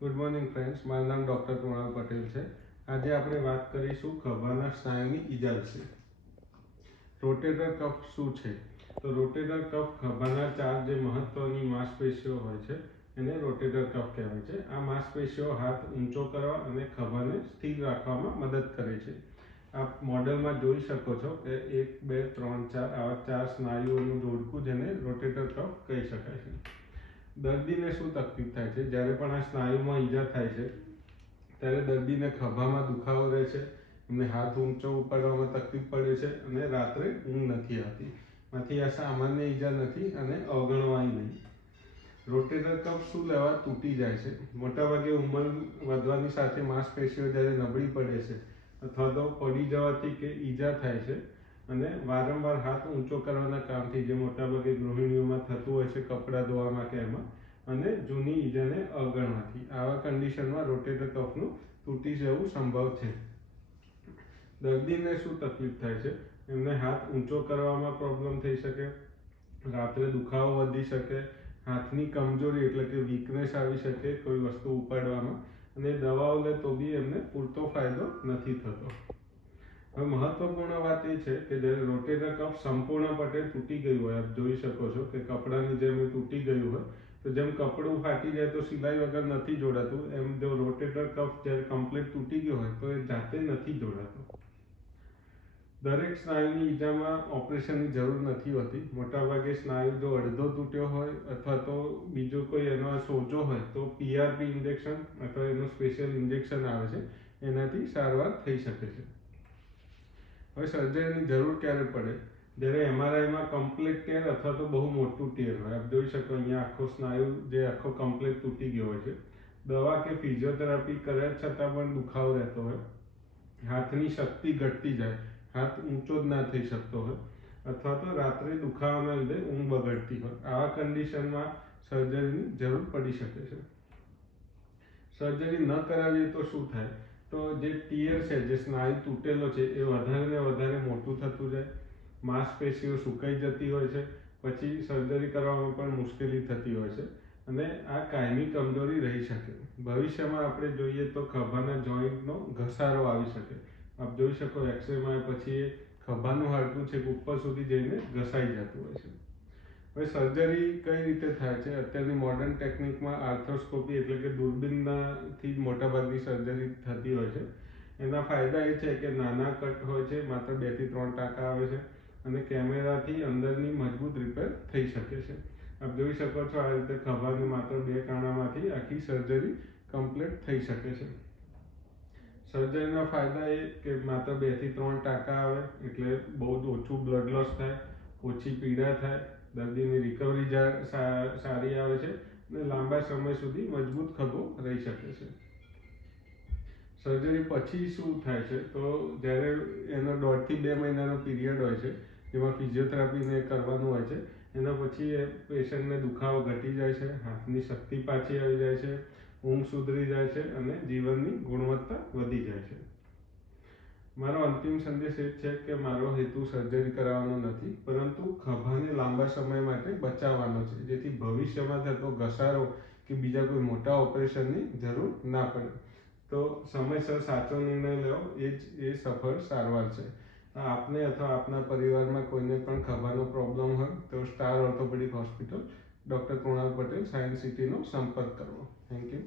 Good morning friends મારું નામ doctor Krunal Patel છે. આજે આપણે વાત કરીશું ખભાના સ્નાયુની ઈજા વિશે. રોટેટર કફ શું છે? તો રોટેટર કફ ખભાના ચાર જે મહત્વની માંસપેશીઓ હોય છે, એને રોટેટર કફ કહેવાય છે. આ માંસપેશીઓ હાથ ઊંચો કરવા અને ખભાને સ્થિર રાખવામાં મદદ કરે છે. આપ મોડેલમાં જોઈ શકો છો કે એક, બે, ત્રણ, ચાર આવા ચાર સ્નાયુઓનું જોડકું જેને રોટેટર કફ કહી શકાય છે. દર્દીને શું તકલીફ થાય છે? જ્યારે પણ આ સ્નાયુમાં ઈજા થાય છે, ત્યારે દર્દીને ખભામાં દુખાવો રહે છે, એમને હાથ ઊંચો ઉપાડવામાં તકલીફ પડે છે અને રાત્રે ઊંઘ નથી આવતી. માંથી આ સામાન્ય ઈજા નથી અને અવગણવાય નહીં. રોટેટર કફ શું લેવા તૂટી જાય છે? મોટાભાગે ઉંમર વધવાની સાથે માંસપેશીઓ જ્યારે નબળી પડે છે અથવા તો પડી જવાથી કે ઈજા થાય છે અને વારંવાર હાથ ઊંચો કરવાના કામથી જે મોટાભાગે ગૃહિણીઓમાં થતું હોય છે કપડાં ધોવામાં કે એમાં, અને જૂની ઈજાને અવગણવાથી. આવા કન્ડિશનમાં રોટેટર કફનું તૂટી જવું સંભવ છે. દર્દીને શું તકલીફ થાય છે? એમને હાથ ઊંચો કરવામાં પ્રોબ્લેમ થઈ શકે, રાત્રે દુખાવો વધી શકે, હાથની કમજોરી એટલે કે વીકનેસ આવી શકે કોઈ વસ્તુ ઉપાડવામાં, અને દવાઓ લે તો બી એમને પૂરતો ફાયદો નથી થતો. હવે મહત્વપૂર્ણ વાત એ છે કે જ્યારે રોટેટર કપ સંપૂર્ણપણે તૂટી ગયું હોય, આપ જોઈ શકો છો કે કપડાની જેમ તૂટી ગયું હોય, તો જેમ કપડું ફાટી જાય તો સિલાઈ વગર નથી જોડાતું, એમ જો રોટેટર કફ જ્યારે કમ્પ્લીટ તૂટી ગયો હોય, તો એ જાતે નથી જોડાતું. દરેક સ્નાયુની ઈજામાં ઓપરેશનની જરૂર નથી હોતી. મોટાભાગે સ્નાયુ જો અડધો તૂટ્યો હોય અથવા તો બીજો કોઈ એનો સોજો હોય, તો પીઆરપી ઇન્જેક્શન અથવા એનું સ્પેશિયલ ઇન્જેક્શન આવે છે. એનાથી સારવાર થઈ શકે છે. હવે સર્જરીની જરૂર ક્યારે પડે? જ્યારે એમઆરઆઈમાં કમ્પ્લીટ ટેર અથવા તો બહુ મોટું ટેર હોય. આપ જોઈ શકો અહીંયા આખો સ્નાયુ જે આખો કમ્પ્લીટ તૂટી ગયો હોય છે. દવા કે ફિઝિયોથેરાપી કર્યા છતાં પણ દુખાવો રહેતો હોય. હાથની શક્તિ ઘટતી જાય. હાથ ઊંચો જ ના થઈ શકતો હોય. અથવા તો રાત્રે દુખાવાના લીધે ઊંઘ બગડતી હોય. આવા કન્ડિશનમાં સર્જરીની જરૂર પડી શકે છે. સર્જરી ન કરાવીએ તો શું થાય? તો જે ટીયર છે, જે સ્નાયુ તૂટેલો છે, એ વધારે વધારે મોટું થતું જાય. માંસપેશીઓ સુકાઈ જતી હોય છે. પછી સર્જરી કરવામાં પણ મુશ્કેલી થતી હોય છે. અને આ કાયમી કમજોરી રહી શકે. ભવિષ્યમાં આપણે જોઈએ તો ખભાના જોઈન્ટનો ઘસારો આવી શકે. આપ જોઈ શકો એક્સરેમાં પછી ખભાનું હાડકું છે ઉપર સુધી જઈને ઘસાઈ જતું હોય છે. હવે સર્જરી કઈ રીતે થાય છે? અત્યારની મોડર્ન ટેકનિકમાં આર્થ્રોસ્કોપી એટલે કે જ મોટાભાગની સર્જરી થતી હોય છે. એના ફાયદા એ છે કે નાના કટ હોય છે, માત્ર બેથી ત્રણ ટાંકા આવે છે અને કેમેરાથી અંદરની મજબૂત રિપેર થઈ શકે છે. આપ જોઈ શકો છો આ રીતે ખભાની માત્ર બે કાણામાંથી આખી સર્જરી કમ્પ્લીટ થઈ શકે છે. સર્જરીના ફાયદા એ કે માત્ર બેથી ત્રણ ટાંકા આવે, એટલે બહુ જ ઓછું બ્લડ લોસ થાય, ઓછી પીડા થાય, દર્દીની રિકવરી સારી આવે છે અને લાંબા સમય સુધી મજબૂત ખભો રહી શકે છે. સર્જરી પછી શું થાય છે? તો જ્યારે એનો દોઢથી બે મહિનાનો પીરિયડ હોય છે, જેમાં ફિઝિયોથેરાપીને કરવાનું હોય છે, એના પછી એ પેશન્ટને દુખાવો ઘટી જાય છે, હાથની શક્તિ પાછી આવી જાય છે, ઊંઘ સુધરી જાય છે અને જીવનની ગુણવત્તા વધી જાય છે. મારો અંતિમ સંદેશ એ છે કે મારો હેતુ સર્જરી કરાવવાનો નથી, પરંતુ ખભાને લાંબા સમય માટે બચાવવાનો છે, જેથી ભવિષ્યમાં થતો ઘસારો કે બીજા કોઈ મોટા ઓપરેશનની જરૂર ના પડે. તો સમયસર સાચો નિર્ણય લેવો એ જ એ સફળ સારવાર છે. આપને અથવા આપના પરિવારમાં કોઈને પણ ખભાનો પ્રોબ્લેમ હોય તો star orthopaedic hospital doctor Krunal Patel science સિટીનો સંપર્ક કરવો. Thank you